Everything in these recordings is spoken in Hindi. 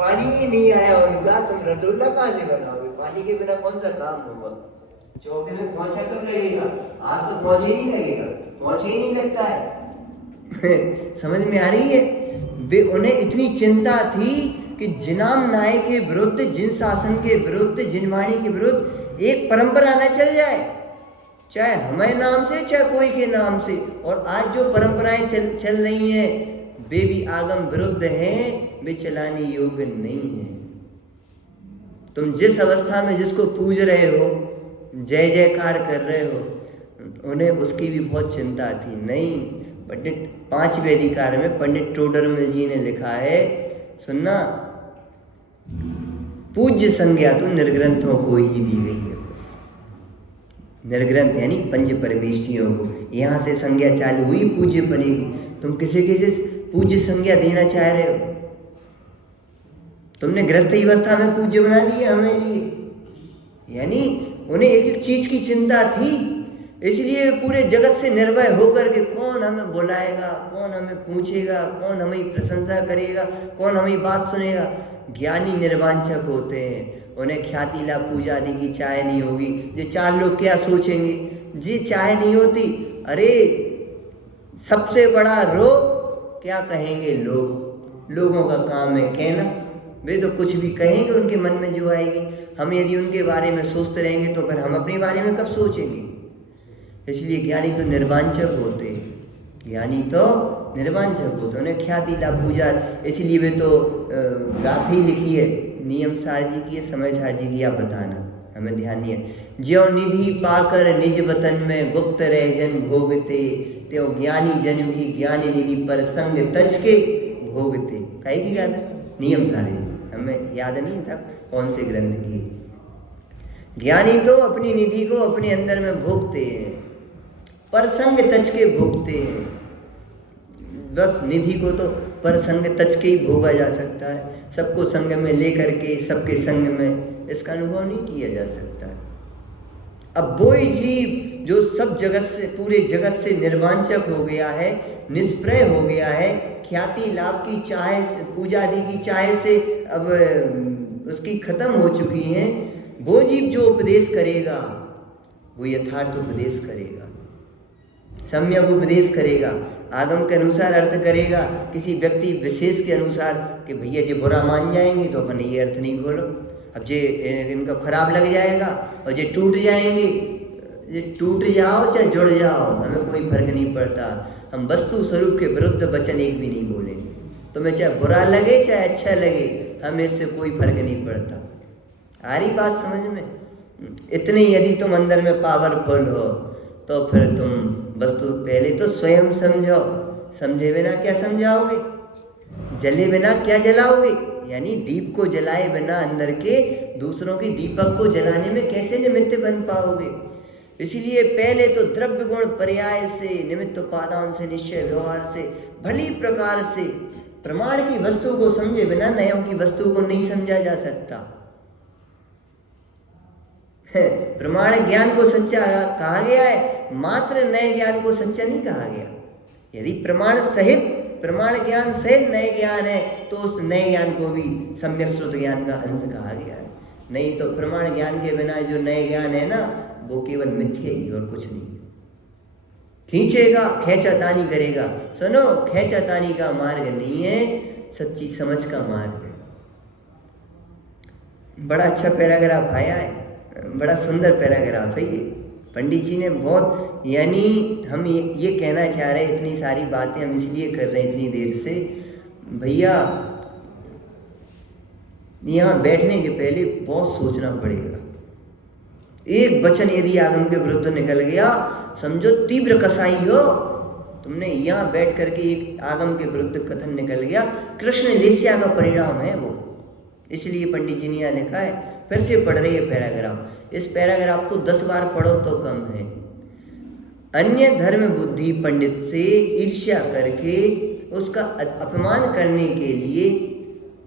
पानी ही नहीं आया उनका, तुम रसगुल्ला कहाँ से बनाओगे? पानी के बिना कौन सा काम होगा? चौके में पहुंचा कब लगेगा? आज तो पहुंच ही नहीं लगेगा, पहुंच ही नहीं लगता है। समझ में आ रही है? वे उन्हें इतनी चिंता थी कि जिनाम नाय के विरुद्ध, जिन शासन के विरुद्ध, जिनवाणी के विरुद्ध एक परंपरा न चल जाए, चाहे हमारे नाम से चाहे कोई के नाम से। और आज जो परंपराएं चल रही हैं वे भी आगम विरुद्ध हैं, वे चलाने योग्य नहीं है। तुम जिस अवस्था में जिसको पूज रहे हो, जय जयकार कर रहे हो, उन्हें उसकी भी बहुत चिंता थी। नहीं, पंडित पांचवें अधिकार में पंडित टोडरमल जी ने लिखा है, सुनना, पूज्य संज्ञा तो निर्ग्रंथों को ही दी गई है। बस निर्ग्रंथ यानी पंच परमेष्ठियों को, यहाँ से संज्ञा चालू हुई, पूज्य बनेगी। तुम किसी किसी पूज्य संज्ञा देना चाह रहे हो? तुमने गृहस्थी अवस्था में पूज्य बना लिया हमें लिए। यानी उन्हें एक एक चीज की चिंता थी, इसलिए पूरे जगत से निर्भय होकर के कौन हमें बुलाएगा, कौन हमें पूछेगा, कौन हमें प्रशंसा करेगा, कौन हमारी बात सुनेगा। ज्ञानी निर्वांछक होते हैं, उन्हें ख्याति लाभ पूजा आदि की चाह नहीं होगी। जो चार लोग क्या सोचेंगे, जी चाह नहीं होती। अरे सबसे बड़ा रोग क्या कहेंगे लोग, लोगों का काम है कहना, वे तो कुछ भी कहेंगे उनके मन में जो आएगी। हम यदि उनके बारे में सोचते रहेंगे तो फिर हम अपने बारे में कब सोचेंगे? इसलिए ज्ञानी तो निर्वांछक होते हैं, ज्ञानी तो निर्वांछक होते, उन्हें ख्याति लाभ पूजा। इसलिए वे तो गाथी लिखी है, नियम सार जी की है, समय सार जी की, आप बताना, हमें ध्यान नहीं है। ज्यों निधि पाकर निज वतन में गुप्त रह जन भोगते, त्यों ज्ञानी जन भी ज्ञानी निधि पर संग तज के भोगते। कहे की याद है? नियम सारे, हमें याद नहीं था कौन से ग्रंथ की। ज्ञानी तो अपनी निधि को अपने अंदर में भोगते हैं, पर संग तज के भोगते हैं। बस निधि को तो पर संग तज के ही भोगा जा सकता है, सबको संग में लेकर के, सबके संग में इसका अनुभव नहीं किया जा सकता है। अब वो ही जीव जो सब जगत से, पूरे जगत से निर्वांचक हो गया है, निष्प्रय हो गया है, ख्याति लाभ की चाह, पूजा आदि की चाह से अब उसकी खत्म हो चुकी है, वो जीव जो उपदेश करेगा वो यथार्थ उपदेश करेगा, सम्यक उपदेश करेगा, आगम के अनुसार अर्थ करेगा। किसी व्यक्ति विशेष के अनुसार कि भैया जी बुरा मान जाएंगे तो अपन ये अर्थ नहीं खोलो, अब जे इनका खराब लग जाएगा, और जे टूट जाएंगे, जे टूट जाओ चाहे जुड़ जाओ, हमें कोई फर्क नहीं पड़ता। हम वस्तु स्वरूप के विरुद्ध वचन एक भी नहीं बोलेंगे। तुम्हें चाहे बुरा लगे चाहे अच्छा लगे, हमें इससे कोई फर्क नहीं पड़ता। आ रही बात समझ में? इतनी यदि तुम अंदर में पावरफुल हो तो फिर तुम वस्तु पहले तो स्वयं समझो, समझे बिना क्या समझाओगे, जले बिना क्या जलाओगे। यानी दीप को जलाए बिना अंदर के दूसरों की दीपक को जलाने में कैसे निमित्त बन पाओगे। इसलिए पहले तो द्रव्य गुण पर्याय से, निमित्त उपादान से, निश्चय व्यवहार से, भली प्रकार से प्रमाण की वस्तु को समझे बिना नयों की वस्तु को नहीं समझा जा सकता। प्रमाण ज्ञान को सच्चा कहा गया है, मात्र नए ज्ञान को सच्चा नहीं कहा गया। यदि प्रमाण सहित, प्रमाण ज्ञान सहित नए ज्ञान है तो उस नए ज्ञान को भी सम्यक श्रुत ज्ञान का अंश कहा गया है। नहीं तो प्रमाण ज्ञान के बिना जो नए ज्ञान है ना, वो केवल मिथ्या ही और कुछ नहीं। खींचेगा, खेचातानी करेगा। सुनो, खेचातानी का मार्ग नहीं है, सच्ची समझ का मार्ग है। बड़ा अच्छा पैराग्राफ आया है, बड़ा सुंदर पैराग्राफ है ये। पंडित जी ने बहुत, यानी हम ये कहना चाह रहे हैं, इतनी सारी बातें हम इसलिए कर रहे हैं इतनी देर से, भैया यहाँ बैठने के पहले बहुत सोचना पड़ेगा। एक वचन यदि आगम के विरुद्ध निकल गया, समझो तीव्र कसाई हो। तुमने यहाँ बैठ करके एक आगम के विरुद्ध कथन निकल गया, कृष्ण लेस्या का परिणाम है वो। इसलिए पंडित जी ने यहाँ लिखा है, फिर से पढ़ रही है पैराग्राफ। इस पैराग्राफ को 10 बार पढ़ो तो कम है। अन्य धर्म बुद्धि पंडित से ईर्ष्या करके उसका अपमान करने के लिए,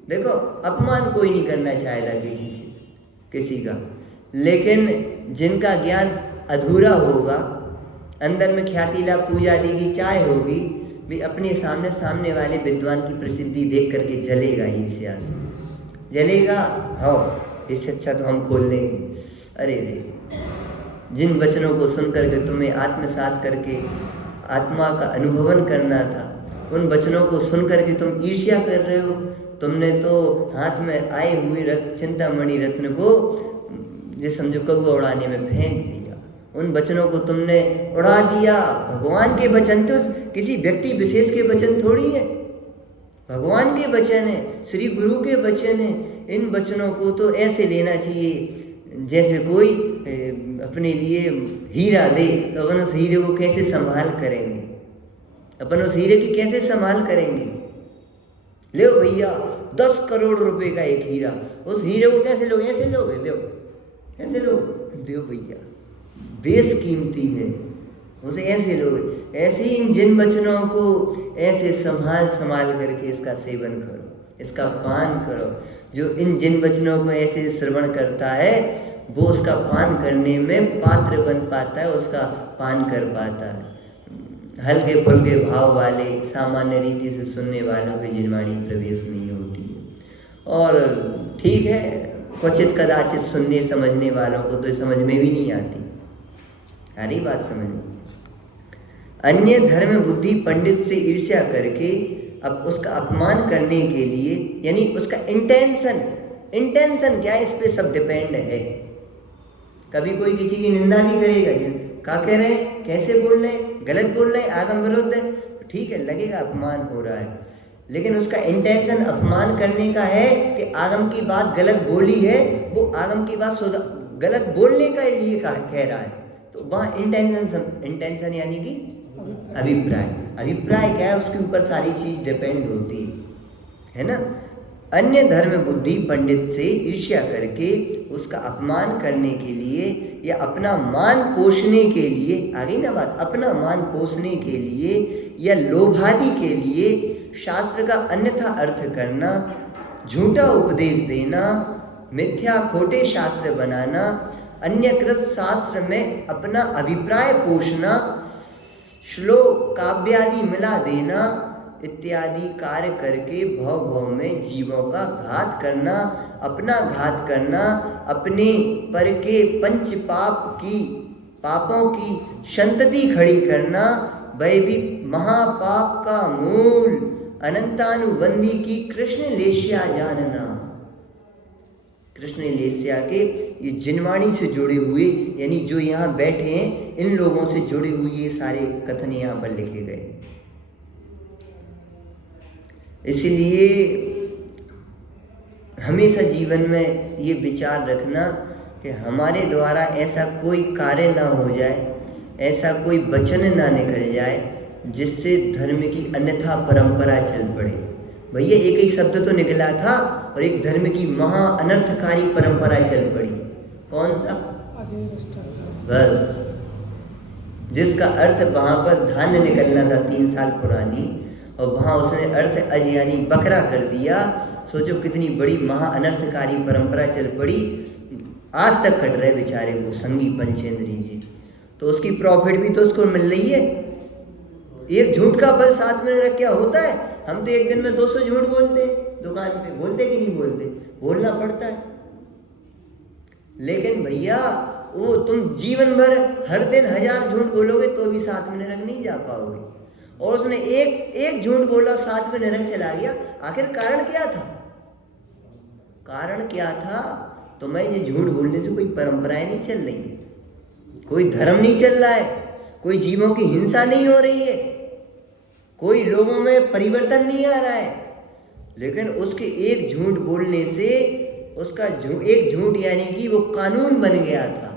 देखो अपमान कोई नहीं करना चाहेगा किसी से, किसी का, लेकिन जिनका ज्ञान अधूरा होगा, अंदर में ख्याति लाभ पूजा आदि की चाह होगी, वे अपने सामने वाले विद्वान की प्रसिद्धि देख करके जलेगा ईर्ष्या से। जलेगा, हाँ इससे अच्छा तो हम खोल लेंगे। अरे रे, जिन वचनों को सुन करके तुम्हें आत्मसात करके आत्मा का अनुभवन करना था, उन वचनों को सुन करके तुम ईर्ष्या कर रहे हो। तुमने तो हाथ में आए हुए चिंतामणि रत्न को जो समझो कौवा उड़ाने में फेंक दिया। उन वचनों को तुमने उड़ा दिया। भगवान के वचन तो किसी व्यक्ति विशेष के वचन थोड़ी है, भगवान के वचन है, श्री गुरु के वचन है। इन वचनों को तो ऐसे लेना चाहिए जैसे कोई अपने लिए हीरा दे, तो अपन उस हीरे को कैसे संभाल करेंगे, अपन उस हीरे की कैसे संभाल करेंगे। ले भैया 10 करोड़ रुपए का एक हीरा, उस हीरे को कैसे लोगे, ऐसे लोगे, दो ऐसे लो, दो भैया, बेस कीमती है, उसे ऐसे लोगे। ऐसे ही इन जिन वचनों को ऐसे संभाल करके इसका सेवन करो, इसका पान करो। जो इन जिन वचनों को ऐसे श्रवण करता है वो उसका पान करने में पात्र बन पाता है, उसका पान कर पाता है। हल्के फुल्के भाव वाले सामान्य रीति से सुनने वालों की जिनवाणी प्रवेश नहीं होती है। और ठीक है, क्वचित कदाचित सुनने समझने वालों को तो समझ में भी नहीं आती, सारी बात समझ में। अन्य धर्म बुद्धि पंडित से ईर्ष्या करके अब उसका अपमान करने के लिए, यानी उसका इंटेंशन क्या है, इस पे सब डिपेंड है। कभी कोई किसी की निंदा भी करेगा, क्या कह रहे हैं, कैसे बोल रहे हैं, गलत बोल रहे हैं, आगम विरुद्ध है, तो ठीक है, लगेगा अपमान हो रहा है। लेकिन उसका इंटेंशन अपमान करने का है कि आगम की बात गलत बोली है, वो आगम की बात गलत बोलने का लिए कह रहा है, तो वहाँ इंटेंशन यानी कि अभिप्राय क्या है, उसके ऊपर सारी चीज डिपेंड होती है ना। अन्य धर्म बुद्धि पंडित से ईर्ष्या करके उसका अपमान करने के लिए या अपना मान पोषने के लिए, आगे ना बात, अपना मान पोषने के लिए या लोभादि के लिए शास्त्र का अन्यथा अर्थ करना, झूठा उपदेश देना, मिथ्या खोटे शास्त्र बनाना, अन्यकृत शास्त्र में अपना अभिप्राय पोषना, श्लोक काव्यादि मिला देना इत्यादि कार्य करके भव में जीवों का घात करना, अपना घात करना, अपने पर के पंच पापों की संतति खड़ी करना, वह भी महापाप का मूल अनंतानुबंधी की कृष्ण लेस्या जानना। कृष्ण लेस्या के ये जिनवाणी से जुड़े हुए, यानी जो यहाँ बैठे हैं इन लोगों से जुड़े हुए ये सारे कथन यहाँ पर लिखे गए। इसलिए हमेशा जीवन में ये विचार रखना कि हमारे द्वारा ऐसा कोई कार्य ना हो जाए, ऐसा कोई वचन ना निकल जाए जिससे धर्म की अन्यथा परंपरा चल पड़े। भैया एक ही शब्द तो निकला था और एक धर्म की महा अनर्थकारी परंपरा चल पड़ी। कौन सा? बस, जिसका अर्थ वहां पर धान्य निकलना था 3 साल पुरानी, और वहां उसने अर्थ अज यानी बकरा कर दिया। सोचो कितनी बड़ी महा अनर्थकारी परंपरा चल पड़ी, आज तक कट रहे बेचारे वो संगी पंचेंद्री जी। तो उसकी प्रॉफिट भी तो उसको मिल रही है। एक झूठ का फल 7 महीने रख क्या होता है। हम तो एक दिन में 200 झूठ बोलते दुकान पे, बोलते कि नहीं बोलते, बोलना पड़ता है। लेकिन भैया वो तुम जीवन भर हर दिन 1000 झूठ बोलोगे तो भी 7 महीने रख नहीं जा पाओगे। और उसने एक झूठ बोला 7 महीने रख चला गया। आखिर कारण क्या था? कारण क्या था? तुम्हें ये झूठ बोलने से कोई परंपराएं नहीं चल रही है, कोई धर्म नहीं चल रहा है, कोई जीवों की हिंसा नहीं हो रही है, कोई लोगों में परिवर्तन नहीं आ रहा है। लेकिन उसके एक झूठ बोलने से उसका एक झूठ यानी कि वो कानून बन गया था।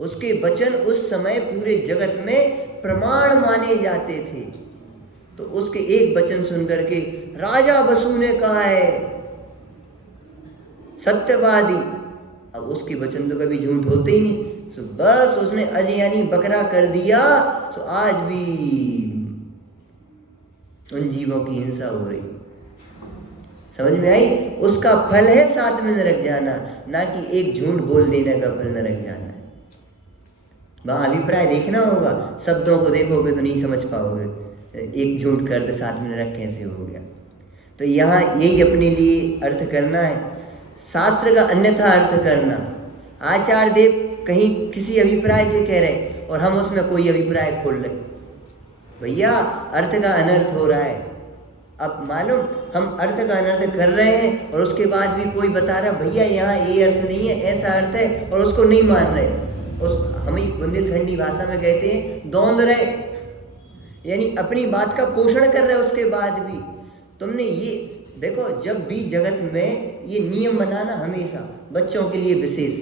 उसके वचन उस समय पूरे जगत में प्रमाण माने जाते थे। तो उसके एक वचन सुनकर के राजा बसु ने कहा है सत्यवादी, अब उसके वचन तो कभी झूठ होते ही नहीं। तो बस उसने अज यानी बकरा कर दिया, तो आज भी उन जीवों की हिंसा हो रही। समझ में आई? उसका फल है 7 में नरक जाना, ना कि एक झूठ बोल देने का फल नरक जाना है। वहाँ अभिप्राय देखना होगा, शब्दों को देखोगे तो नहीं समझ पाओगे। एक झूठ कर दे 7 में नरक कैसे हो गया। तो यहाँ यही अपने लिए अर्थ करना है, शास्त्र का अन्यथा अर्थ करना। आचार्य देव कहीं किसी अभिप्राय से कह रहे और हम उसमें कोई अभिप्राय खोल रहे, भैया अर्थ का अनर्थ हो रहा है। अब मालूम हम अर्थ का अनर्थ कर रहे हैं और उसके बाद भी कोई बता रहा भैया यहाँ ये अर्थ नहीं है, ऐसा अर्थ है, और उसको नहीं मान रहे। हमें बुंदेलखंडी भाषा में कहते हैं दौंद रहे, यानी अपनी बात का पोषण कर रहे उसके बाद भी। तुमने ये देखो, जब भी जगत में ये नियम बनाना हमेशा बच्चों के लिए विशेष,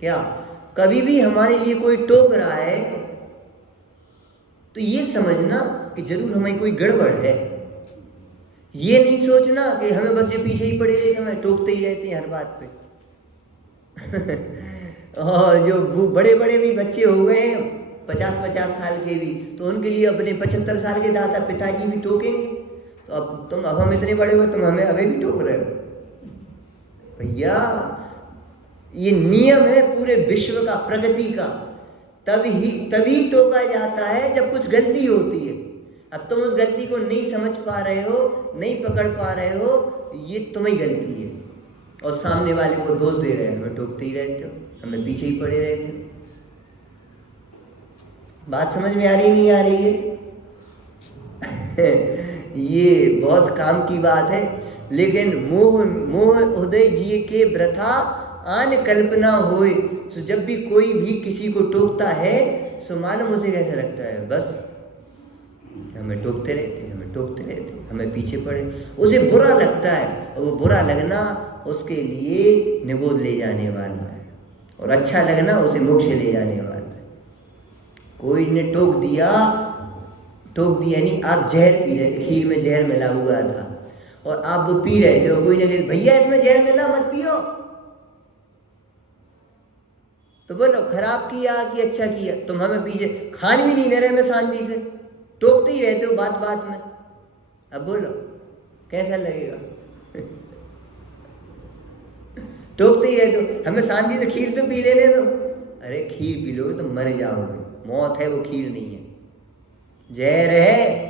क्या कभी भी हमारे लिए कोई टोक रहा है तो ये समझना कि जरूर हमें कोई गड़बड़ है। ये नहीं सोचना कि हमें बस ये पीछे ही पड़े रहते, हमें टोकते ही रहते हैं हर बात पे। और जो बड़े बड़े भी बच्चे हो गए हैं 50-50 साल के भी, तो उनके लिए अपने 75 साल के दादा पिताजी भी टोकेंगे। तो अब हम इतने बड़े हो, तुम हमें अभी भी टोक रहे हो। भैया ये नियम है पूरे विश्व का, प्रगति का। तभी टोका जाता है जब कुछ गलती होती है। अब तुम उस गलती को नहीं समझ पा रहे हो, नहीं पकड़ पा रहे हो, ये तुम्हें गलती है, और सामने वाले को दोष दे रहे हो, हमें टोकते ही रहते हो, हमें पीछे ही पड़े रहते हो। बात समझ में आ रही नहीं आ रही है? ये बहुत काम की बात है। लेकिन मोह उदय जिए के वृथा आन कल्पना होए। तो जब भी कोई भी किसी को टोकता है तो मालूम उसे कैसा लगता है, बस हमें टोकते रहते, हमें टोकते रहते, हमें पीछे पड़े, उसे बुरा लगता है। और वो बुरा लगना उसके लिए निगोद ले जाने वाला है, और अच्छा लगना उसे मोक्ष ले जाने वाला है। कोई ने टोक दिया नहीं, आप जहर पी रहे थे, खीर में जहर मिला हुआ था और आप वो पी रहे थे, और कोई ने कहा भैया इसमें जहर मिला मत पियो, तो बोलो खराब किया कि अच्छा किया? तुम हमें पीछे खान भी नहीं दे रहे, मैं शांति से टोकते ही रहते हो बात बात में। अब बोलो कैसा लगेगा? टोकते ही रहते हो, हमें शांति से खीर तो पी लेने दो। अरे खीर पी लोगे तो मर जाओगे, मौत है वो, खीर नहीं है, जहर है।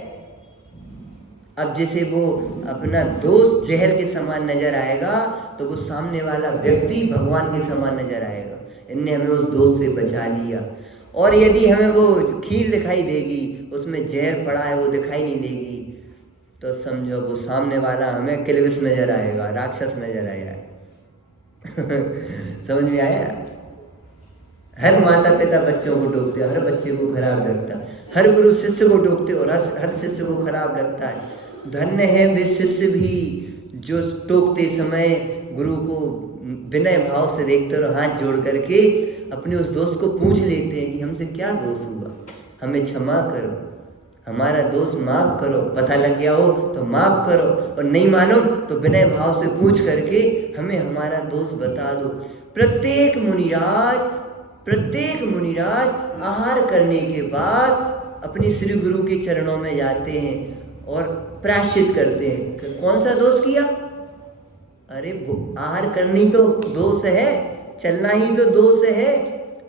अब जैसे वो अपना दोस्त जहर के समान नजर आएगा तो वो सामने वाला व्यक्ति भगवान के समान नजर आएगा। इनने हमें उस दोस्त से बचा लिया। और यदि हमें वो खीर दिखाई देगी, उसमें जहर पड़ा है वो दिखाई नहीं देगी, तो समझो वो सामने वाला हमें किलविश नजर आएगा, राक्षस नजर आएगा। समझ में आया? हर माता पिता बच्चों को टोकते, हर बच्चे को खराब लगता, हर गुरु शिष्य को टोकते और हर शिष्य को खराब लगता है। धन्य है वे शिष्य भी जो टोकते समय गुरु को विनय भाव से देखते और हाथ जोड़ करके अपने उस दोस्त को पूछ लेते हैं कि हमसे क्या दोष हुआ, हमें क्षमा करो, हमारा दोष माफ करो, पता लग गया हो तो माफ करो, और नहीं मालूम तो विनय भाव से पूछ करके हमें हमारा दोष बता दो। प्रत्येक मुनिराज आहार करने के बाद अपने श्री गुरु के चरणों में जाते हैं और प्रायश्चित करते हैं। कौन सा दोष किया? अरे आहार करनी तो दोष है, चलना ही तो दोष है,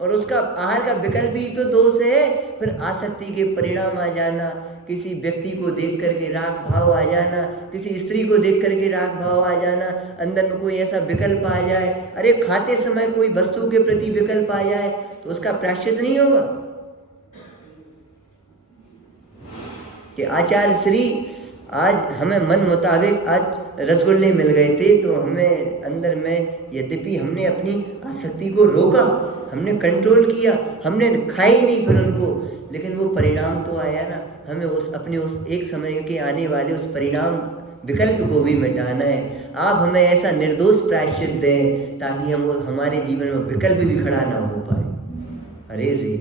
और उसका आहार का विकल्प ही तो दोष है। फिर आसक्ति के परिणाम आ जाना, किसी व्यक्ति को देख करके राग भाव आ जाना, किसी स्त्री को देख करके राग भाव आ जाना, अंदर में कोई ऐसा विकल्प आ जाए, अरे खाते समय कोई वस्तु के प्रति विकल्प आ जाए, तो उसका प्रायश्चित नहीं होगा? कि आचार्य श्री आज हमें मन मुताबिक आज रसगुल्ले मिल गए थे, तो हमें अंदर में यद्यपि हमने अपनी आसक्ति को रोका, हमने कंट्रोल किया, हमने खाई नहीं फिर उनको, लेकिन वो परिणाम तो आया ना। हमें उस एक समय के आने वाले उस परिणाम विकल्प को भी मिटाना है। आप हमें ऐसा निर्दोष प्रायश्चित दें ताकि हमारे जीवन में विकल्प भी खड़ा ना हो पाए। अरे रे,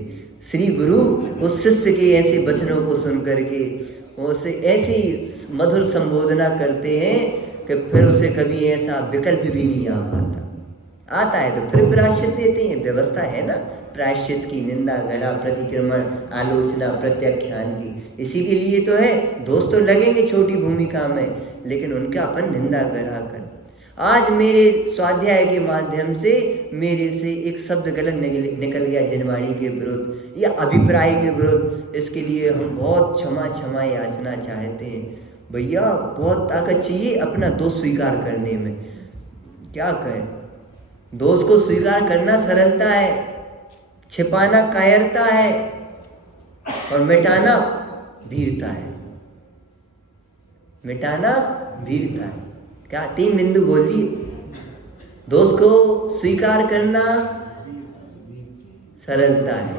श्री गुरु उस शिष्य के ऐसे वचनों को सुन करके उसे ऐसी मधुर संबोधना करते हैं कि फिर उसे कभी ऐसा विकल्प भी नहीं आ पाता। आता है तो फिर प्रायश्चित देते हैं, व्यवस्था है ना प्रायश्चित की, निंदा गला प्रतिक्रमण आलोचना प्रत्याख्यान की। इसी के लिए तो है, दोस्त तो लगेंगे छोटी भूमिका में, लेकिन उनका अपन निंदा करा कर। आज मेरे स्वाध्याय के माध्यम से मेरे से एक शब्द गलत निकल गया जिनवाणी के विरुद्ध या अभिप्राय के विरुद्ध, इसके लिए हम बहुत क्षमा याचना चाहते हैं। भैया बहुत ताकत चाहिए अपना दोष स्वीकार करने में। क्या कहें, दोष को स्वीकार करना सरलता है, छिपाना कायरता है और मिटाना वीरता है। मिटाना वीरता है। क्या 3 बिंदु बोल दिए। दोष को स्वीकार करना सरलता है,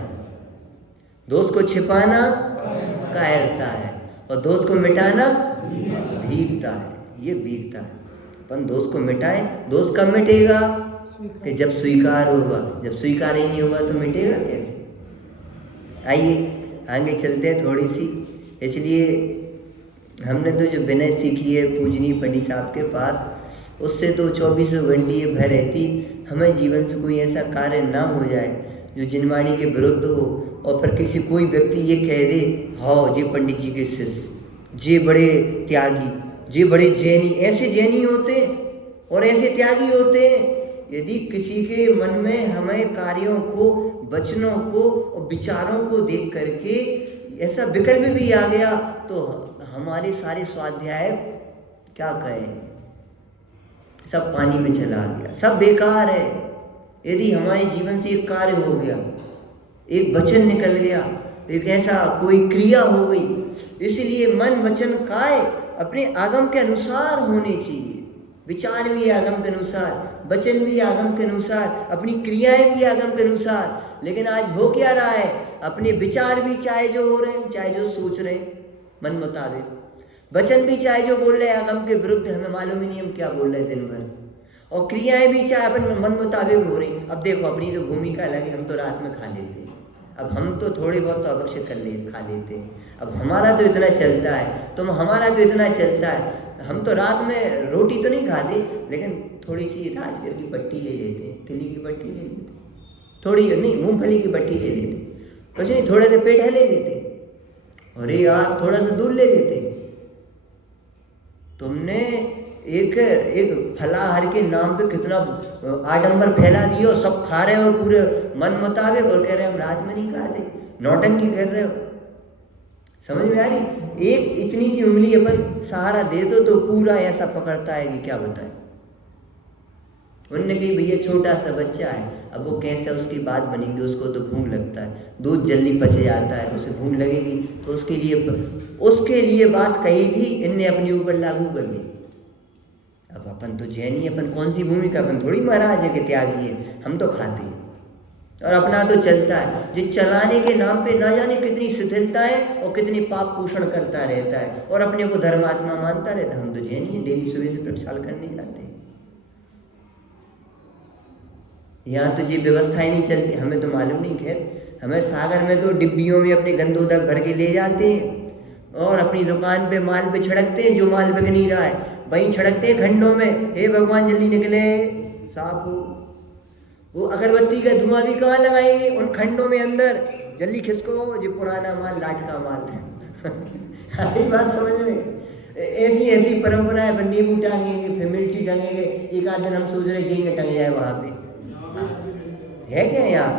दोष को छिपाना कायरता है और दोष को मिटाना वीरता है। ये वीरता है। अपन दोष को मिटाएं। दोष कब मिटेगा कि जब स्वीकार होगा। जब स्वीकार ही नहीं होगा तो मिटेगा कैसे। आइए आगे चलते हैं थोड़ी सी। इसलिए हमने तो जो विनय सीखी है पूजनीय पंडित साहब के पास, उससे तो 24 घंटे ये भय रहती हमें जीवन से कोई ऐसा कार्य ना हो जाए जो जिनवाणी के विरुद्ध हो और फिर किसी कोई व्यक्ति ये कह दे, हाँ जी पंडित जी के शिष्य, जे बड़े त्यागी, जे बड़े जैनी। ऐसे जैनी होते और ऐसे त्यागी होते। यदि किसी के मन में हमें कार्यों को, वचनों को और विचारों को देख करके ऐसा विकल्प भी आ गया तो हमारे सारे स्वाध्याय क्या कहें, सब पानी में चला गया, सब बेकार है। यदि हमारे जीवन से एक कार्य हो गया, एक वचन निकल गया, एक ऐसा कोई क्रिया हो गई, इसलिए मन वचन काय अपने आगम के अनुसार होने चाहिए। विचार भी आगम के अनुसार, वचन भी आगम के अनुसार, अपनी क्रियाएं भी आगम के अनुसार। लेकिन आज हो क्या रहा है, अपने विचार भी चाहे जो हो रहे हैं, चाहे जो सोच रहे हैं मन मुताबिक, वचन भी चाहे जो बोल रहे हैं आगम के विरुद्ध, हमें मालूम ही नहीं हम क्या बोल रहे हैं दिन भर, और क्रियाएं भी चाहे अपन मन मुताबिक हो रही। अब देखो अपनी तो भूमिका अलग है, हम तो रात में खा लेते हैं, अब हम तो थोड़ी बहुत तो अवश्य खा लेते हैं। अब हमारा तो इतना चलता है, तुम हमारा तो इतना चलता है, हम तो रात में रोटी तो नहीं खाते लेकिन थोड़ी सी राजगिर की पट्टी ले लेते हैं, तिली की पट्टी ले लेते, थोड़ी नहीं मूंगफली की पट्टी ले लेते, कुछ नहीं थोड़े से पेठा ले लेते, अरे यार थोड़ा सा दूध ले लेते। तुमने एक फलाहार के नाम पे कितना आडंबर फैला दियो, सब खा रहे हो पूरे मन मुताबिक और कह रहे हो हम रात में नहीं खाते, नौटंकी कर रहे हो। समझ में आ रही। एक इतनी सी उंगली अपन सहारा दे दो तो पूरा ऐसा पकड़ता है कि क्या बताए। उनने कही भैया छोटा सा बच्चा है, अब वो कैसे उसकी बात बनेगी, उसको तो भूख लगता है, दूध जल्दी पच जाता है, उसे भूख लगेगी तो उसके लिए बात कही थी, इनने अपने ऊपर लागू कर ली। अब अपन तो जैनी, अपन कौन सी भूमिका, अपन थोड़ी महाराज है कि त्यागी है, हम तो खाते हैं और अपना तो चलता है। जो चलाने के नाम पे ना जाने कितनी शिथिलता है और कितनी पाप पोषण करता रहता है और अपने को धर्मात्मा मानता रहता है। हम तो जैनी है, डेली सुबह से प्रक्षाल करने जाते हैं। यहाँ तो ये व्यवस्था ही नहीं चलती, हमें तो मालूम नहीं। खैर हमें सागर में तो डिब्बियों में अपने गंदोदक भर के ले जाते हैं और अपनी दुकान पे माल पे छिड़कते हैं, जो माल बिक नहीं रहा है वहीं छिड़कते हैं खंडों में, हे भगवान जल्दी निकले साफ हो। वो अगरबत्ती का धुआं भी कहाँ लगाएंगे, उन खंडों में अंदर, जल्दी खिसको, जो पुराना माल लाट का माल है। आई बात समझ में। ऐसी परंपराएं, नींबू टांगेंगे, फिर मिर्ची टांगेंगे, एक आध दिन हम सोच रहे झींगे टंग जाए वहाँ पे, है क्या यहाँ।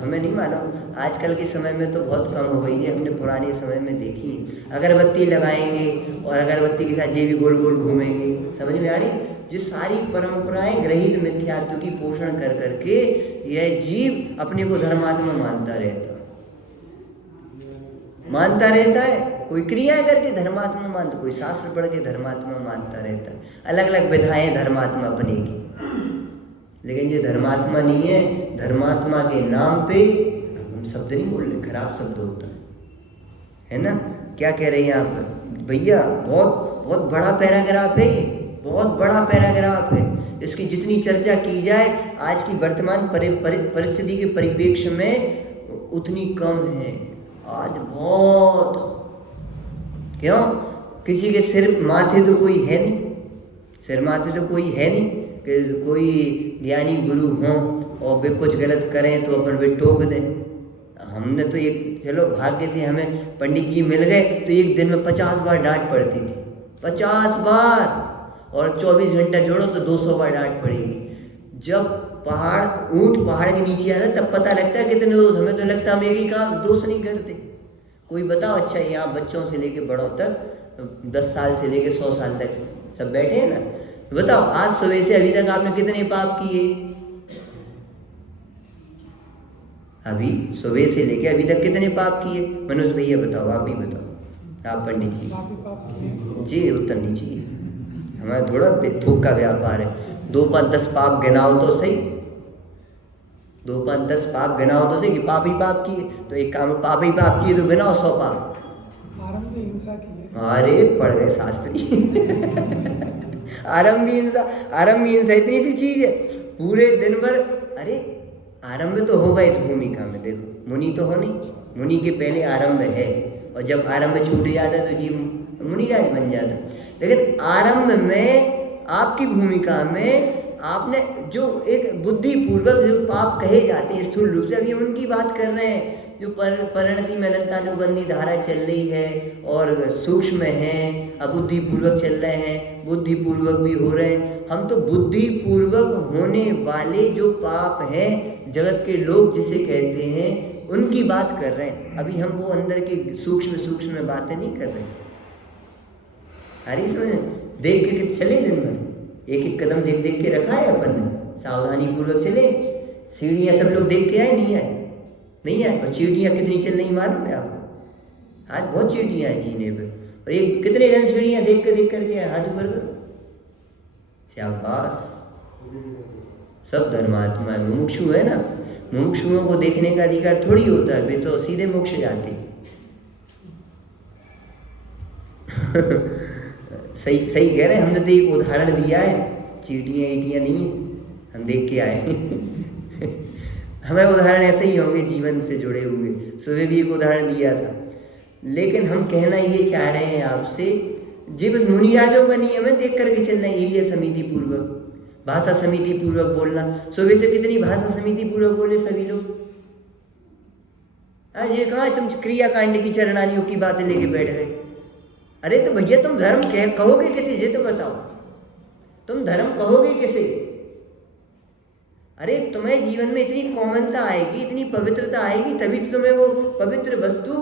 हमें नहीं मालूम, आजकल के समय में तो बहुत कम हो गई है, हमने पुराने समय में देखी। अगरबत्ती लगाएंगे और अगरबत्ती के साथ ये भी गोल गोल घूमेंगे। समझ में आ रही। जो सारी परंपराएं ग्रहित मिथ्यात्व की पोषण कर करके यह जीव अपने को धर्मात्मा मानता रहता है। कोई क्रिया करके धर्मात्मा मानता, कोई शास्त्र पढ़ के धर्मात्मा मानता रहता है। अलग अलग विधाएं धर्मात्मा बनेगी, लेकिन ये धर्मात्मा नहीं है। धर्मात्मा के नाम पे हम शब्द नहीं बोल रहे, खराब शब्द होता है ना। क्या कह रहे हैं आप भैया, बहुत बड़ा पैराग्राफ है ये, बहुत बड़ा पैराग्राफ है। इसकी जितनी चर्चा की जाए आज की वर्तमान परिस्थिति के परिप्रेक्ष्य में उतनी कम है। आज बहुत, क्यों, किसी के सिर माथे तो कोई है नहीं, सिर माथे तो कोई है नहीं कि कोई ज्ञानी गुरु हों और वे कुछ गलत करें तो अपन वे टोक दें। हमने तो ये, चलो भाग्य से हमें पंडित जी मिल गए तो एक दिन में 50 बार डांट पड़ती थी, 50 बार, और 24 घंटा जोड़ो तो 200 बार डांट पड़ेगी। जब ऊंट पहाड़ के नीचे आता है तब पता लगता है कितने दोष। हमें तो लगता है हम एक ही काम दोष नहीं करते। कोई बताओ, अच्छा यहाँ बच्चों से लेके बड़ों तक 10 साल से लेके 100 साल तक सब बैठे हैं ना। तो बताओ आज सुबह से अभी तक आपने कितने पाप किए? अभी सुबह से लेके अभी तक कितने पाप किए? मनोज भैया बताओ, आप भी बताओ, आप पंडित जी। जी उत्तर नहीं चाहिए, हमारा थोड़ा थोक का व्यापार है। 2 5 10 पाप गिनाओ तो सही, 2 5 10 पाप गिनाओ तो सही कि पाप ही पाप किए। तो एक काम पाप ही पाप किए तो गिनाओ 100 पाप। आरंभ हिंसा की है। अरे पढ़ गए शास्त्री। आरंभ हिंसा, आरंभ हिंसा इतनी सी चीज है पूरे दिन भर। अरे आरंभ तो होगा इस भूमिका में, देखो मुनि तो हो नहीं, मुनि के पहले आरंभ है, और जब आरंभ छूट जाता है तो जीव मुनिराज बन जाता है। लेकिन आरंभ में आपकी भूमिका में आपने जो एक बुद्धिपूर्वक जो पाप कहे जाते हैं स्थूल रूप से, अभी उनकी बात कर रहे हैं जो परिणति में अनंतानुबंधी धारा चल रही है और सूक्ष्म है, अबुद्धिपूर्वक चल रहे हैं, बुद्धिपूर्वक भी हो रहे हैं। हम तो बुद्धिपूर्वक होने वाले जो पाप हैं जगत के लोग जिसे कहते हैं उनकी बात कर रहे हैं। अभी हम वो अंदर के सूक्ष्म सूक्ष्म बातें नहीं कर रहे। अरे समझ देख के चले दिन में एक एक कदम देख देख के रखा है अपन ने, सावधानी पूर्वक चले। सीढ़ियाँ सब लोग देख के आए, नहीं आए? नहीं आए। और सीढ़ियाँ कितनी चल रही मालूम है आपको? आज बहुत सीढ़ियाँ हैं जीने पर, और ये कितने जन सीढ़ियाँ देख कर के हाथ ऊपर करो। शाबाश, सब धर्मात्मा मुमुक्षु है ना, मुमुक्षुओं को देखने का अधिकार थोड़ी होता है, वे तो सीधे मोक्ष जाते। सही सही कह रहे हैं, हमने तो एक उदाहरण दिया है, चीटियाँ ईटियाँ नहीं है, हम देख के आए। हमें उदाहरण ऐसे ही होंगे जीवन से जुड़े हुए। सुबह भी एक उदाहरण दिया था, लेकिन हम कहना ये चाह रहे हैं आपसे, जीव मुनिराजों का नियम है देख करके चलना, एरिया समिति पूर्वक, भाषा समिति पूर्वक बोलना। सुबह से कितनी भाषा समिति पूर्वक बोले सभी लोग। आज ये कहाँ तुम क्रियाकांड की चरणानियों की बातें लेके बैठ गए? अरे तो भैया तुम धर्म कहोगे किसे? ये तो बताओ, तुम धर्म कहोगे किसे? अरे तुम्हें जीवन में इतनी कोमलता आएगी, इतनी पवित्रता आएगी, तभी तो तुम्हें वो पवित्र वस्तु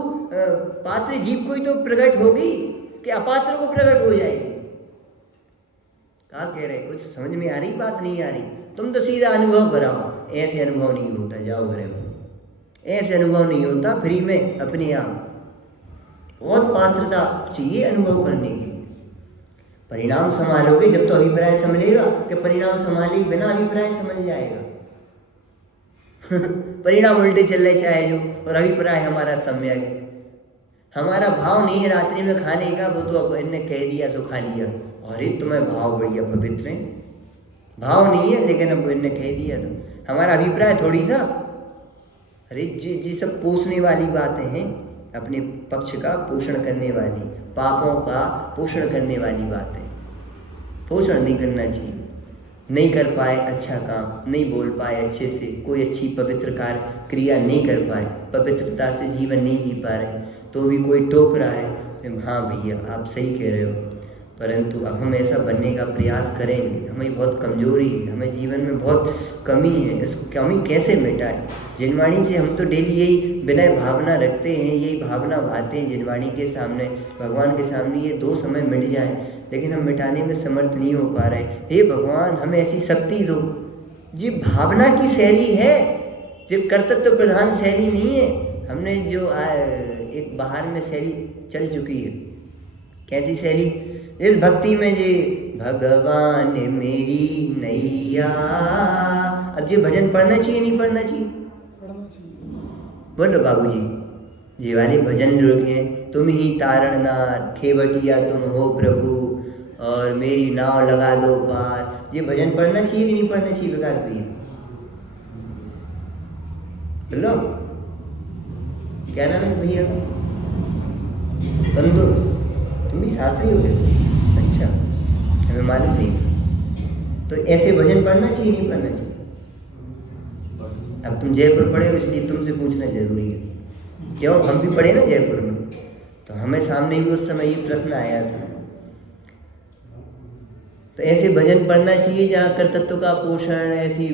पात्र जीव को ही तो प्रकट होगी कि अपात्र को प्रकट हो जाएगी। क्या कह रहे? कुछ समझ में आ रही बात? नहीं आ रही? तुम तो सीधा अनुभव कराओ, ऐसे अनुभव नहीं होता, जाओ घरे में, ऐसे अनुभव नहीं होता फ्री में अपने आप। बहुत पात्रता चाहिए अनुभव करने की। परिणाम संभालोगे जब तो अभिप्राय संभलेगा, कि परिणाम संभाले बिना अभिप्राय संभल जाएगा। परिणाम उल्टे चल रहे चाहे जो, और अभिप्राय हमारा सम्यक है। हमारा भाव नहीं है रात्रि में खाने का, वो तो अब इनने कह दिया तो खा लिया। अरे तुम्हें भाव बढ़िया पवित्र है, भाव नहीं है लेकिन अब इनने कह दिया तो हमारा अभिप्राय थोड़ी था। अरे जी सब पोषने वाली बातें हैं, अपने पक्ष का पोषण करने वाली, पापों का पोषण करने वाली बातें। पोषण नहीं करना चाहिए, नहीं कर पाए अच्छा काम, नहीं बोल पाए अच्छे से, कोई अच्छी पवित्र कार्य क्रिया नहीं कर पाए, पवित्रता से जीवन नहीं जी पा रहे, तो भी कोई टोक रहा है, हाँ भैया आप सही कह रहे हो, परंतु अब हम ऐसा बनने का प्रयास करेंगे। हमें बहुत कमजोरी है, हमें जीवन में बहुत कमी है, इस कमी कैसे मिटाए? जिनवाणी से हम तो डेली यही विनय भावना रखते हैं, यही भावना भाते हैं जिनवाणी के सामने, भगवान के सामने, ये 2 समय मिट जाए, लेकिन हम मिटाने में समर्थ नहीं हो पा रहे। हे भगवान हमें ऐसी शक्ति दो। जी भावना की शैली है, जो कर्तव्य प्रधान शैली नहीं है। हमने जो एक बाहर में शैली चल चुकी है, कैसी शैली? इस भक्ति में जी भगवान मेरी नैया। अब जी भजन पढ़ना चाहिए नहीं पढ़ना चाहिए? पढ़ना चाहिए। बोलो बाबूजी, जी वाले भजन लोग हैं, तुम ही तारणनाथ, खेवटिया तुम हो प्रभु, और मेरी नाव लगा दो पार। ये भजन पढ़ना चाहिए कि नहीं पढ़ना चाहिए विकास भैया? बोलो क्या नाम है भैया? बंदो, तुम भी शास्त्री हो गए? अच्छा, हमें मालूम नहीं था। तो ऐसे भजन पढ़ना चाहिए नहीं पढ़ना चाहिए? अब तुम जयपुर पढ़े हो इसलिए तुमसे पूछना जरूरी है। क्यों? हम भी पढ़े ना जयपुर में, तो हमें सामने भी उस समय ये प्रश्न आया था। तो ऐसे भजन पढ़ना चाहिए जहाँ कर्तृत्व का पोषण, ऐसी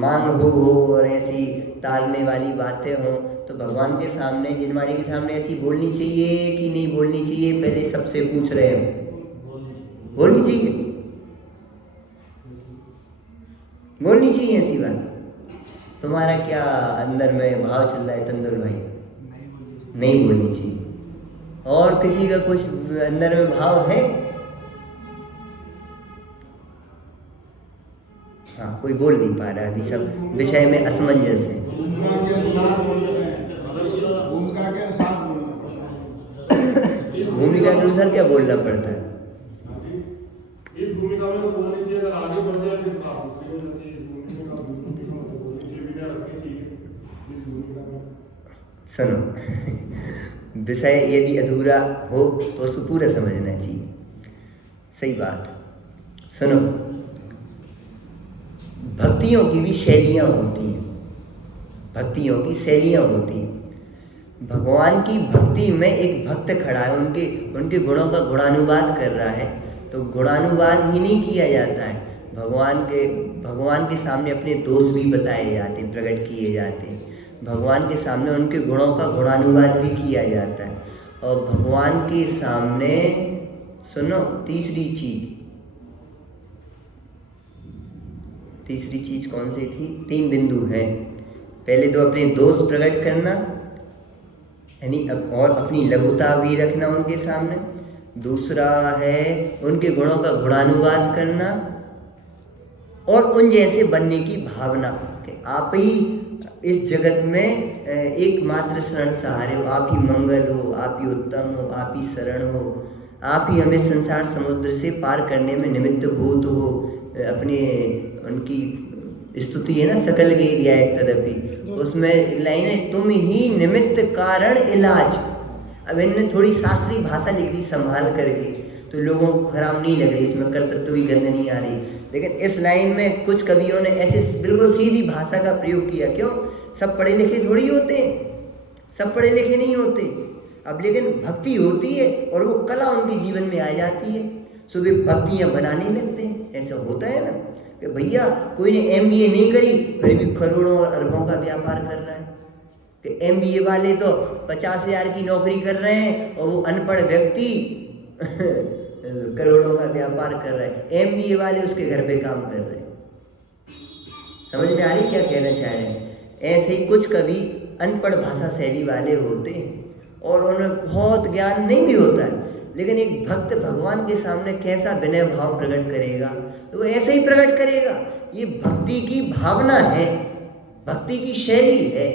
मांग हो और ऐसी तालने वाली बातें हों। तो भगवान के सामने, जिनवाणी के सामने ऐसी बोलनी चाहिए कि नहीं बोलनी चाहिए, पहले सबसे पूछ रहे हो। बोलनी चाहिए, बोलनी चाहिए ऐसी बात। तुम्हारा क्या अंदर में भाव चल रहा है तंदुल भाई? नहीं बोलनी चाहिए। और किसी का कुछ अंदर में भाव है? हाँ, कोई बोल नहीं पा रहा अभी, सब विषय में असमंजस है। भूमिका के अनुसार क्या बोलना पड़ता है? इस भूमिका में तो बोलनी चाहिए, अगर आगे बढ़ जाए फिर सुनो, विषय यदि अधूरा हो तो उसको पूरा समझना चाहिए। सही बात। सुनो, भक्तियों की भी शैलियाँ होती हैं, भक्तियों की शैलियाँ होती हैं। भगवान की भक्ति में एक भक्त खड़ा है, उनके गुणों का गुणानुवाद कर रहा है, तो गुणानुवाद ही नहीं किया जाता है। भगवान के सामने अपने दोष भी बताए जाते हैं, प्रकट किए जाते हैं। भगवान के सामने उनके गुणों का गुणानुवाद भी किया जाता है। और भगवान के सामने सुनो, तीसरी चीज कौन सी थी? 3 बिंदु हैं। पहले तो अपने दोष प्रकट करना, यानी और अपनी लघुता भी रखना उनके सामने। दूसरा है उनके गुणों का गुणानुवाद करना और उन जैसे बनने की भावना कि आप ही इस जगत में एकमात्र शरण सहारे हो, आप ही मंगल हो, आप ही उत्तम हो, आप ही शरण हो, आप ही हमें संसार समुद्र से पार करने में निमित्त भूत हो। अपने उनकी स्तुति है ना, सकल के एक तरफी, उसमें लाइन है, तुम ही निमित्त कारण इलाज। अब इनने थोड़ी शास्त्रीय भाषा लिख दी संभाल करके, तो लोगों को खराब नहीं लग रही, इसमें कर्तृत्व की गंध नहीं आ रही। लेकिन इस लाइन में कुछ कवियों ने ऐसे बिल्कुल सीधी भाषा का प्रयोग किया। क्यों? सब पढ़े लिखे थोड़ी होते हैं, सब पढ़े लिखे नहीं होते। अब लेकिन भक्ति होती है और वो कला उनके जीवन में आ जाती है, सो वे भक्तियाँ बनाने लगते हैं। ऐसा होता है ना कि भैया कोई ने MBA नहीं करी फिर भी करोड़ों और अरबों का व्यापार कर रहा है, कि MBA वाले तो 50,000 की नौकरी कर रहे हैं और वो अनपढ़ व्यक्ति करोड़ों का व्यापार कर रहा है। MBA वाले उसके घर पे काम कर रहे हैं। समझ में आ रही क्या कहना चाह रहे हैं? ऐसे ही कुछ कवि अनपढ़ भाषा शैली वाले होते हैं और उन्हें बहुत ज्ञान नहीं भी होता है, लेकिन एक भक्त भगवान के सामने कैसा विनय भाव प्रकट करेगा, तो वो ऐसे ही प्रकट करेगा। ये भक्ति की भावना है, भक्ति की शैली है।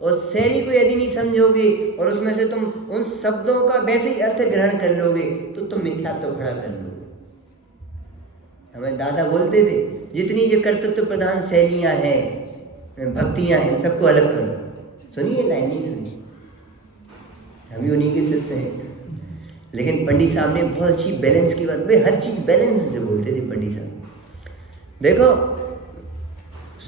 और शैली को यदि नहीं समझोगे और उसमें से तुम उन शब्दों का वैसे ही अर्थ ग्रहण कर लोगे तो तुम मिथ्यात्व खड़ा कर लोगे। हमारे दादा बोलते थे, जितनी जो कर्तृत्व प्रधान शैलियाँ हैं, भक्तियाँ हैं, सबको अलग करो। सुनिए, लाइन नहीं सुनिए, हम भी उन्हीं के शिष्य हैं। लेकिन पंडित साहब ने बहुत अच्छी बैलेंस की बात, वे हर चीज़ बैलेंस से बोलते थे पंडित साहब। देखो,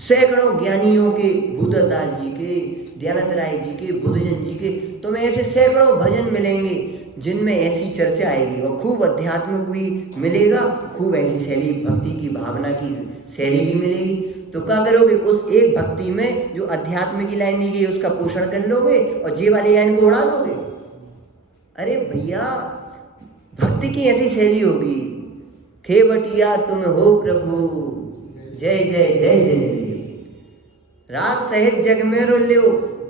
सैकड़ों ज्ञानियों के, बुद्धदास जी के, दयानंद राय जी के, बुद्धजन जी के, तुम्हें ऐसे सैकड़ों भजन मिलेंगे जिनमें ऐसी चर्चा आएगी और खूब अध्यात्म भी मिलेगा, खूब ऐसी शैली, भक्ति की भावना की शैली भी मिलेगी। तो क्या करोगे? उस एक भक्ति में जो अध्यात्म की लाइन दी गई उसका पोषण कर लोगे और जे वाली लाइन को उड़ा दोगे। अरे भैया, भक्ति की ऐसी शैली होगी, खेवटिया तुम हो प्रभु, जय जय जय जय, राग सहित जग में रोल्यो,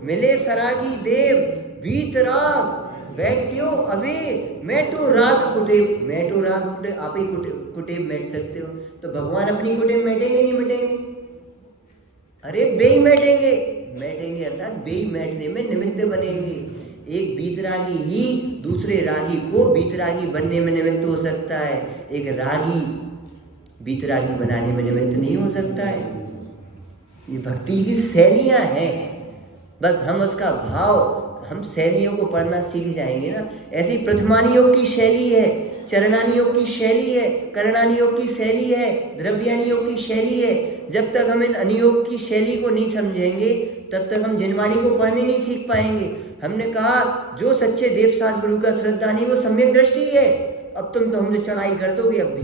मिले सरागी देव, बीत राग बैठ्यो अबे, मैं तो राग कुटे, आप ही कुटे बैठ सकते हो। तो भगवान अपनी कुटे बैठेंगे नहीं बैठेंगे? अरे बेई बैठेंगे अर्थात बेई बैठने में निमित्त बनेंगे। एक बीतरागी ही दूसरे रागी को बीतरागी बनने में निमित्त हो सकता है, एक रागी बीतरागी बनाने में निमित्त नहीं हो सकता है। ये भक्ति की शैलियाँ हैं, बस हम उसका भाव, हम शैलियों को पढ़ना सीख जाएंगे ना। ऐसी प्रथमानियों की शैली है, चरणानियों की शैली है, करणानियों की शैली है, द्रव्यानियों की शैली है। जब तक हम इन अनियोग की शैली को नहीं समझेंगे तब तक हम जिनवाणी को पढ़ने नहीं सीख पाएंगे। हमने कहा जो सच्चे देवसास गुरु का श्रद्धा नहीं वो सम्यक दृष्टि है। अब तुम तो हमसे चढ़ाई कर दोगे, अब भी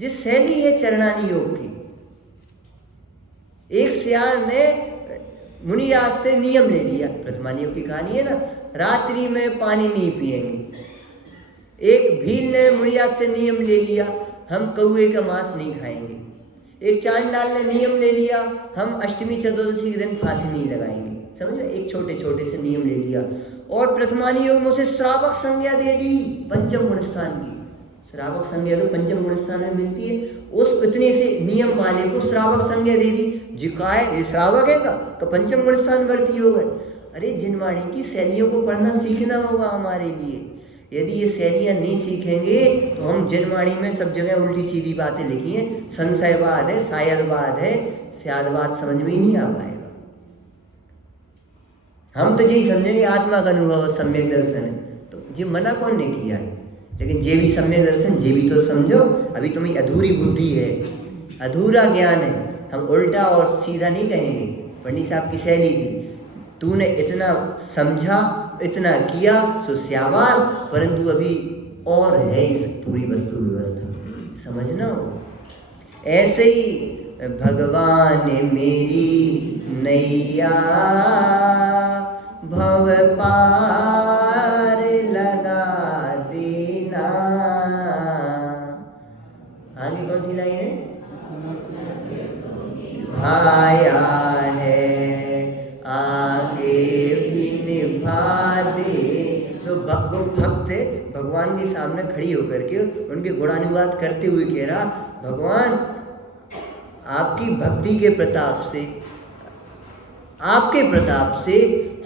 जिस शैली है चरणानी योग की। एक सियार ने मुनिराज से नियम ले लिया, प्रथमानी योग की कहानी है ना, रात्रि में पानी नहीं पिएंगे। एक भील ने मुनिराज से नियम ले लिया, हम कौए का मांस नहीं खाएंगे। एक चांडाल ने नियम ले लिया, हम अष्टमी चतुर्दशी के दिन फांसी नहीं लगाएंगे। समझो, एक छोटे छोटे से नियम ले लिया। और प्रथमानी योग में उसे श्रावक संज्ञा दे दी पंचम गुण स्थान की। श्रावक संज्ञा तो पंचम गुण स्थान में मिलती है। उस इतने से नियम वाले को श्रावक संज्ञा दे दी। जिकाय ये श्रावक है का तो पंचम गुण स्थान वर्ती हो गए। अरे जिनवाणी की शैलियों को पढ़ना सीखना होगा हमारे लिए। यदि ये शैलियाँ नहीं सीखेंगे तो हम जिनवाणी में सब जगह उल्टी सीधी बातें लिखी हैं। संशयवाद है, शायदवाद है, शायदवाद समझ में ही नहीं आ पाएगा। हम तो यही समझेंगे आत्मा का अनुभव सम्यक दर्शन है, तो ये मना कौन ने किया है। लेकिन ये भी सम्यक दर्शन, ये भी तो समझो। अभी तुम्हें अधूरी बुद्धि है, अधूरा ज्ञान है। हम उल्टा और सीधा नहीं कहेंगे। पंडित साहब की शैली थी, तूने इतना समझा, इतना किया सो स्याबाश, परंतु अभी और है इस पूरी वस्तु व्यवस्था, समझना हो। ऐसे ही भगवान मेरी नैया भव पार लगा देना। आगे कौन सी लाइन है? आया है आगे भी निभा दे। तो वो भक्त भगवान के सामने खड़ी होकर के उनके गुणानुवाद करते हुए कह रहा, भगवान आपकी भक्ति के प्रताप से, आपके प्रताप से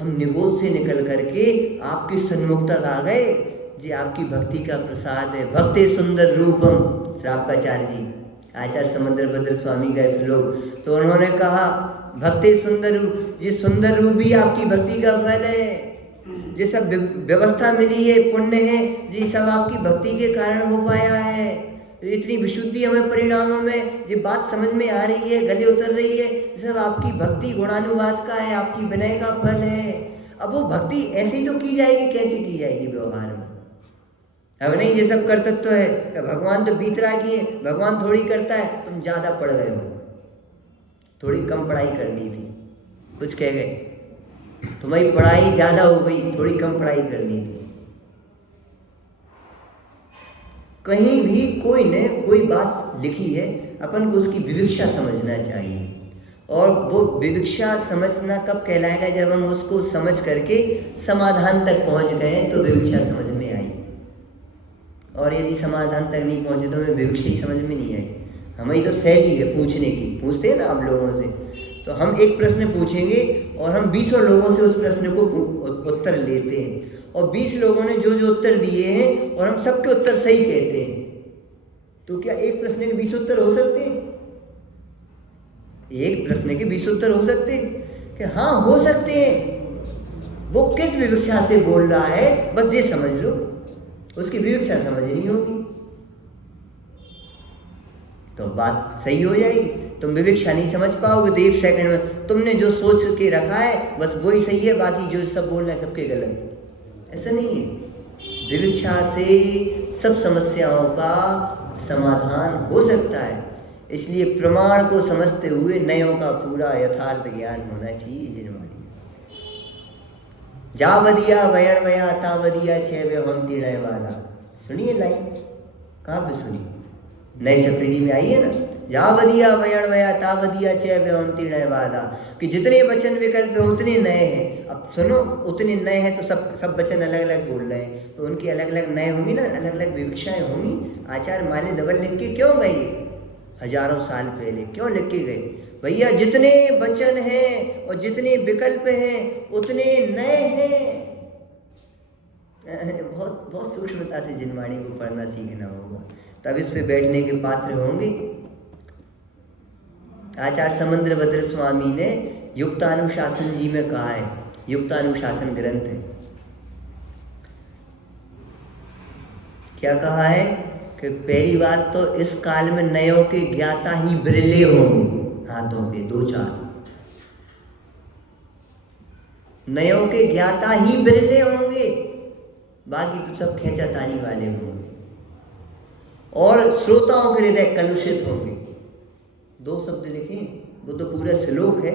हम निगोद से निकल करके आपकी सन्मुख तक आ गए। जी आपकी भक्ति का प्रसाद है। भक्ति सुंदर रूपम, श्रावकाचार्य जी, आचार्य समुद्रभद्र स्वामी का श्लोक। तो उन्होंने कहा भक्ति सुंदर रूप, ये सुंदर रूप भी आपकी भक्ति का फल है। ये सब व्यवस्था मिली है, पुण्य है, ये सब आपकी भक्ति के कारण हो पाया है। इतनी विशुद्धि हमें परिणामों में ये बात समझ में आ रही है, गले उतर रही है, सब आपकी भक्ति गुणानुवाद का है, आपकी विनय का फल है। अब वो भक्ति ऐसे ही तो की जाएगी, कैसे की जाएगी व्यवहार में? अब नहीं, ये सब कर्तव्य है, भगवान तो बीतरागी है, भगवान थोड़ी करता है। तुम ज़्यादा पढ़ गए हो, थोड़ी कम पढ़ाई करनी थी, कुछ कह गए, तुम्हारी पढ़ाई ज़्यादा हो गई, थोड़ी कम पढ़ाई करनी थी। कहीं भी कोई ने कोई बात लिखी है, अपन को उसकी विवक्षा समझना चाहिए। और वो विवक्षा समझना कब कहलाएगा? जब हम उसको समझ करके समाधान तक पहुंच गए तो विवक्षा समझ में आई। और यदि समाधान तक नहीं पहुंचे तो हमें विवक्षा ही समझ में नहीं आई। हमारी तो शैली है पूछने की, पूछते हैं ना आप लोगों से, तो हम एक प्रश्न पूछेंगे और हम 20 लोगों से उस प्रश्न को उत्तर लेते हैं, और 20 लोगों ने जो जो उत्तर दिए हैं और हम सबके उत्तर सही कहते हैं। तो क्या एक प्रश्न के 20 उत्तर हो सकते हैं? एक प्रश्न के 20 उत्तर हो सकते हैं? कि हाँ हो सकते हैं। वो किस विवक्षा से बोल रहा है बस ये समझ लो, उसकी विवक्षा समझनी होगी तो बात सही हो जाएगी। तुम विवक्षा नहीं समझ पाओगे तो एक सेकंड में तुमने जो सोच के रखा है बस वही सही है, बाकी जो सब बोल रहे हैं सबके गलत। ऐसा नहीं है। विवक्षा से सब समस्याओं का समाधान हो सकता है। इसलिए प्रमाण को समझते हुए नयों का पूरा यथार्थ ज्ञान होना चाहिए। जिनवाणी जावदिया वयणमया तावदिया छेवे हम तीर्णय वाला, सुनिए लाइन, कहाँ पे सुनी? नए चक्री में आई है ना, जावदिया वयणमया तावदिया छेवे हम तीर्णय वाला, कि जितने वचन विकल्प हैं उतने नए हैं। अब सुनो, उतने नए हैं तो सब वचन अलग अलग बोल रहे हैं, तो उनके अलग अलग नए होंगे ना, अलग अलग विवक्षाएं होंगी। आचार्य माले डबल लिख के क्यों गए? हजारों साल पहले क्यों लिख के गए? भैया जितने वचन हैं और जितने विकल्प हैं उतने नए हैं। बहुत बहुत सूक्ष्मता से जिनवाणी को पढ़ना सीखना होगा, तब इस पे बैठने के पात्र होंगे। आचार्य समुद्रभद्र स्वामी ने युक्तानुशासन जी में कहा है, युक्तानुशासन ग्रंथ है, क्या कहा है कि पहली बात तो इस काल में नयों के ज्ञाता ही बिरले होंगे, हाथों पे 2-4 नयों के ज्ञाता ही बिरले होंगे, बाकी तो सब खेचातानी वाले होंगे। और श्रोताओं के हृदय कलुषित होंगे। 2 शब्द लिखे, वो तो पूरा श्लोक है,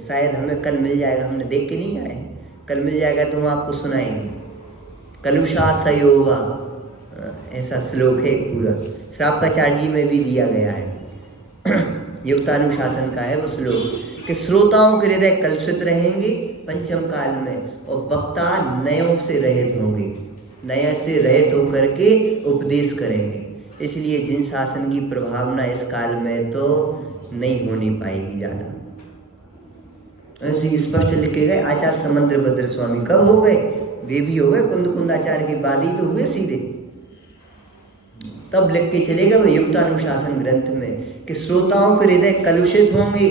शायद हमें कल मिल जाएगा, हमने देख के नहीं आए, कल मिल जाएगा तो हम आपको सुनाएंगे। कलुषासयोवा ऐसा श्लोक है पूरा, श्रावकाचार्य जी में भी दिया गया है। युक्तानुशासन का है वो श्लोक कि श्रोताओं के हृदय कलुषित रहेंगे पंचम काल में, और वक्ता नयों से रहित होंगे, नया से रहित होकर के उपदेश करेंगे। इसलिए जिन शासन की प्रभावना इस काल में तो नहीं होनी पाएगी ज़्यादा। ऐसे स्पष्ट लिखे गए आचार्य समंद्र भद्र स्वामी कब हो गए, वे भी हो गए कुंदकुंदाचार्य के बाद ही तो हुए सीधे, तब लिख के चलेगा वो युक्तानुशासन ग्रंथ में कि श्रोताओं के हृदय कलुषित होंगे,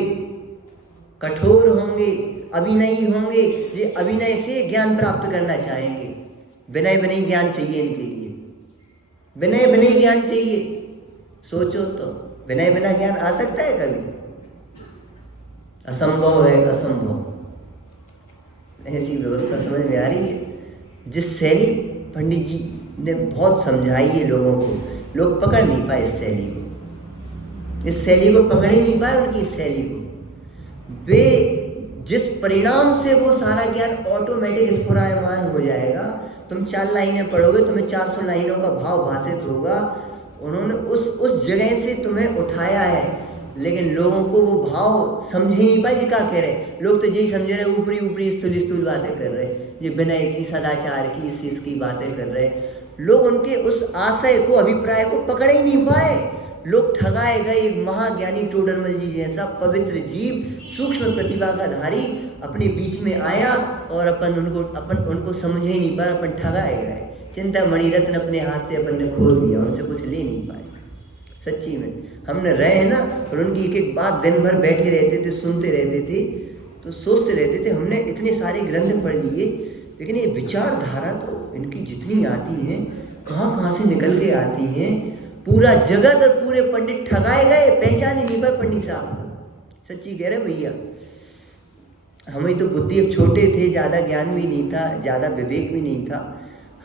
कठोर होंगे, अभिनयी होंगे, ये अभिनय से ज्ञान प्राप्त करना चाहेंगे। विनय विनय ज्ञान चाहिए इनके लिए, विनय विनय ज्ञान चाहिए। सोचो तो विनय बिना ज्ञान आ सकता है कभी? असंभव है, असंभव। ऐसी व्यवस्था समझ में आ रही है? जिस शैली पंडित जी ने बहुत समझाई है लोगों को, लोग पकड़ नहीं पाए इस शैली को, इस शैली को पकड़ ही नहीं पाए उनकी इस शैली को। वे जिस परिणाम से वो सारा ज्ञान ऑटोमेटिक स्फुरायमान हो जाएगा, तुम 4 लाइनें पढ़ोगे तुम्हें 400 लाइनों का भाव भाषित होगा। उन्होंने उस जगह से तुम्हें उठाया है, लेकिन लोगों को वो भाव समझ ही नहीं पाए जी क्या कह रहे। लोग तो यही समझ रहे ऊपरी ऊपरी स्थूल बातें कर रहे, ये विनय की, सदाचार की, इस चीज की बातें कर रहे। लोग उनके उस आशय को, अभिप्राय को पकड़ ही नहीं पाए। लोग ठगाए गए। एक महाज्ञानी टोडरमल जी जैसा पवित्र जीव, सूक्ष्म प्रतिभा का धारी अपने बीच में आया और अपन उनको समझ ही नहीं पाया, अपन ठगाए गए। चिंतामणि रत्न अपने हाथ से अपन ने खो दिया, उनसे कुछ ले नहीं पाए। सच्ची में हमने रहे हैं ना, और उनकी एक एक बात दिन भर बैठे रहते थे, सुनते रहते थे, तो सोचते रहते थे हमने इतने सारे ग्रंथ पढ़ लिए, लेकिन ये विचारधारा तो इनकी जितनी आती है, कहाँ कहाँ से निकल के आती है। पूरा जगत और पूरे पंडित ठगाए गए, पहचान ही नहीं पाए पंडित साहब को। सच्ची कह रहे भैया, हमें तो बुद्धि अब छोटे थे, ज़्यादा ज्ञान भी नहीं था, ज़्यादा विवेक भी नहीं था,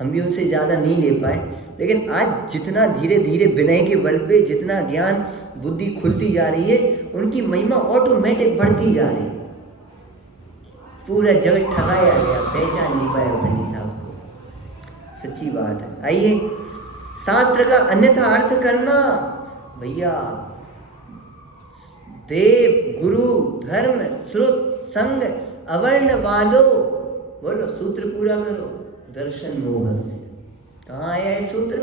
हम भी उनसे ज़्यादा नहीं ले पाए। लेकिन आज जितना धीरे धीरे विनय के बल पे जितना ज्ञान बुद्धि खुलती जा रही है, उनकी महिमा ऑटोमेटिक बढ़ती जा रही है। पूरा जगत ठगाया गया, पहचान नहीं पाया पंडित साहब को। सच्ची बात है। आइए, शास्त्र का अन्यथा अर्थ करना भैया, देव गुरु धर्म श्रुत संग अवर्ण वादो, बोलो सूत्र पूरा करो। दर्शन मोह से कहाँ आया है सूत्र?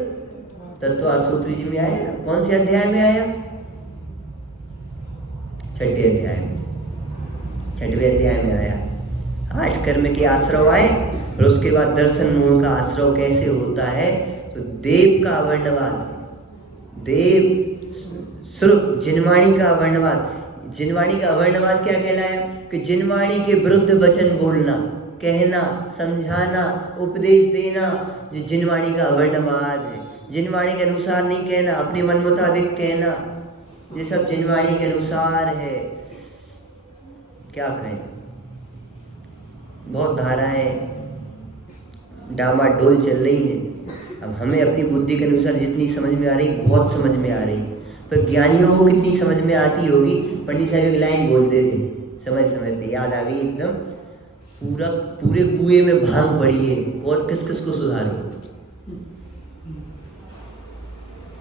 तत्वार्थ सूत्र जी में आया। कौन से अध्याय में आया? 6ठे अध्याय में, 6वें अध्याय में आया। 8 कर्म के आश्रव आए, और उसके बाद दर्शन मोह का आश्रव कैसे होता है? तो देव का अवर्णवाद, देव श्रुत जिनवाणी का अवर्णवाद। जिनवाणी का अवर्णवाद क्या कहलाया? कि जिनवाणी के विरुद्ध वचन बोलना, कहना, समझाना, उपदेश देना, जो जिनवाणी का अवर्णवाद है। जिनवाणी के अनुसार नहीं कहना, अपने मन मुताबिक कहना, ये सब जिनवाणी के अनुसार है। क्या कहें, बहुत धाराएं डामाडोल चल रही है। अब हमें अपनी बुद्धि के अनुसार जितनी समझ में आ रही, बहुत समझ में आ रही, पर ज्ञानियों को कितनी समझ में आती होगी। पंडित साहब एक लाइन बोलते थे, समय समय पे याद आ गई एकदम, पूरे कुएं में भांग पड़ी है और किस किस को सुधारो।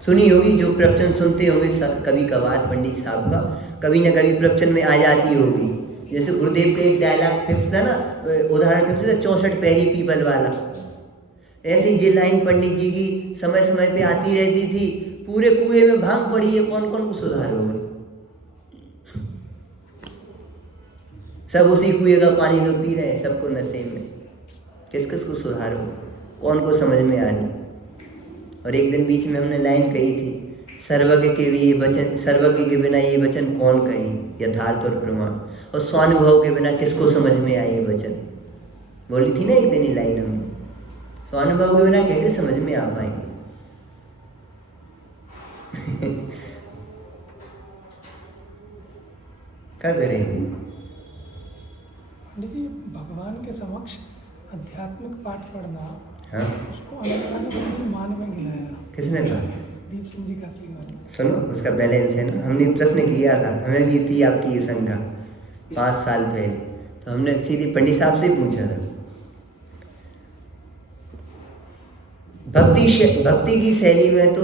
सुनी होगी, जो प्रवचन सुनते होंगे कभी कभार पंडित साहब का, कभी ना कभी प्रवचन में आ जाती होगी। जैसे गुरुदेव का एक डायलॉग फिक्स था ना, उदाहरण फिक्स था, 64 पैरी पीपल वाला। ऐसी ये लाइन पंडित जी की समय समय पे आती रहती थी। पूरे कुएं में भांग पड़ी है, कौन कौन को सुधारोगे? सब उसी कुएं का पानी लोग पी रहे हैं, सबको नशे में। किस किस को सुधारो, कौन को समझ में आ रही? और एक दिन बीच में हमने लाइन कही थी, सर्वज्ञ के ये वचन, सर्वज्ञ के बिना ये वचन कौन कही, यथार्थ और प्रमाण। और स्वानुभव के बिना किसको समझ में आए ये वचन? बोली थी ना एक दिन ही लाइन हमने। स्वानुभव के बिना कैसे समझ में आ पाएंगे? क्या करेंगे? पंडित जी, भगवान के समक्ष आध्यात्मिक पाठ पढ़ना, हाँ, उसको अलग अलग मान में गिनाया। किसने कहा? दीप सिंह जी का असली नाम। सुनो उसका बैलेंस है ना, हमने प्रश्न किया था, हमें भी थी आपकी ये शंका 5 साल पहले, तो हमने सीधी पंडित साहब से ही पूछा था। भक्ति की शैली में तो